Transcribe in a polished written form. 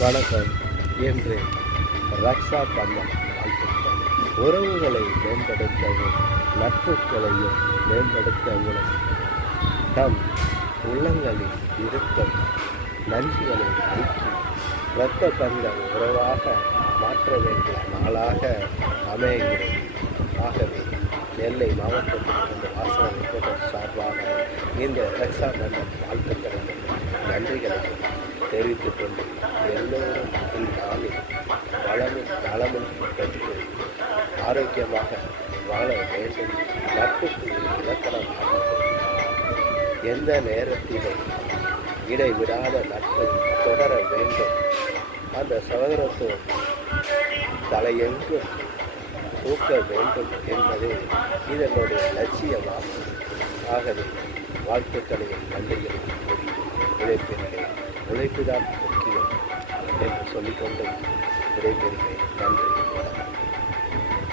வணக்கம். இன்று ரக்ஷா பந்தன் வாழ்த்துக்கள். உறவுகளை மேம்படுத்தவும் நட்புகளையும் மேம்படுத்தவும் நம் உள்ளங்களில் இருக்கும் நன்றிகளை நீக்கி இரத்த பந்த உறவாக மாற்ற வேண்டிய நாளாக அமைகிறது. ஆகவே நெல்லை மாவட்டத்திலிருந்து வாசன ரிப்போர்ட்டர் சார்பாக இந்த ரக்ஷா பந்தன் வாழ்த்துக்களையும் நன்றிகளையும் தெரிவித்துக் கொண்டு எல்லோரும் இந்நாளில் வளமும் நலமும் பெற்று ஆரோக்கியமாக வாழ வேண்டும். நட்புக்கு இலக்கணமாக எந்த நேரத்திலும் இடைவிடாத நட்பை தொடர வேண்டும். அந்த சகோதரத்துவம் தலையெங்கும் தூக்க வேண்டும் என்பதே இதனுடைய லட்சியமாகும். ஆகவே வாழ்த்துக்களையும் நன்றிகளையும் கூறி விடைபெறுகிறேன். உழைப்புதான் முக்கியம் என்று சொல்லிக்கொண்டு விடைபெறுகிறேன். நன்றி.